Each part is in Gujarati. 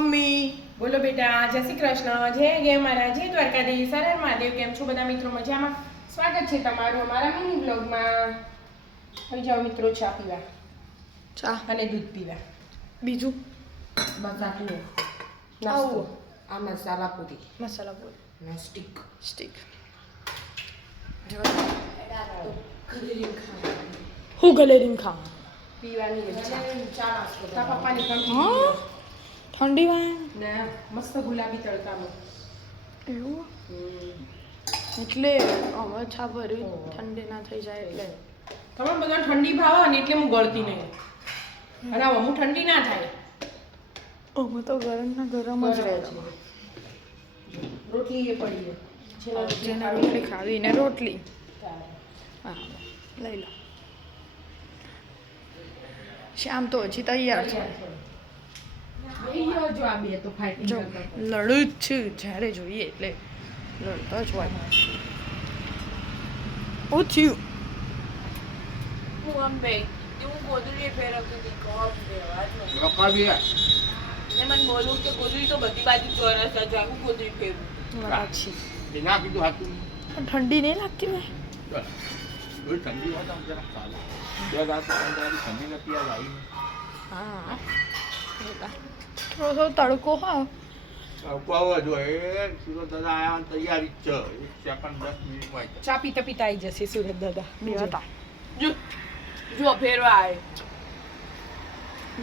મમ્મી બોલો બેટા જય શ્રી કૃષ્ણ જય ગે મારા જય દ્વારકાધીશ સરળ મહાદેવ કેમ છો બધા મિત્રો મજામાં સ્વાગત છે તમારું અમારા મિની બ્લોગમાં હવે જાવ મિત્રો ચા પીવા ચા અને દૂધ પીવા બીજું બસ આટલું આવું આ મસાલા પૂરી મસાલા પૂરી સ્ટીક સ્ટીક હું ગલેરિંગ ખાવા પીવાની ચા નાસ્તો તા પાપાની કામ ઠંડી વાય ને મસ્ત ગુલાબી તડકામાં એવું એટલે હવે છા ભરી ઠંડી ના થઈ જાય એટલે તમે બધા ઠંડી ભાવ ને એટલે હું ગળતી નહીં અને હું ઠંડી ના થાય અમે તો ગરમ ના ગરમ જ રહે છે રોટલી એ પડી છે જેના રોટલી ખાવી ને રોટલી હા લઈ લો શ્યામ તો હજી તૈયાર છે જો આ બે તો જ્યારે જોઈએ એટલે લડતો જ હોય થયું હું આમ બે તું ગોદરીએ ફેરો કે મને બોલું કે ગોદરી તો બધી બાજુ ચોરસ છે ગોદરી ફેરું હતું પણ ઠંડી નહીં લાગતી મેં ઠંડી હોય તો જરા ઠંડી નથી આ હા થોડો તડકો હા તડકો આવવા જોઈએ સુરત દાદા આયા તૈયારી છે સેકન્ડ દસ મિનિટમાં ચા પીતા પીતા જશે સુરત દાદા જોતા જો જો ફેરવા આવે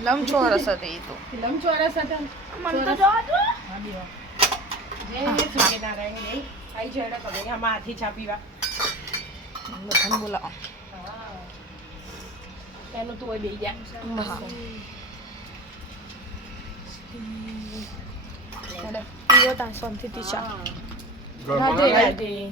લંબચોરસ હતી એ તો લંબચોરસ હતા મને તો જો હા જો જે જે સુકે ના રહે આઈ જડે કબે આ માથી ચા પીવા મને બોલા હા એનું તો બેઈ જાય હા Jonathan sont titicia. Ah. Gormolai. Nadi, Nadi.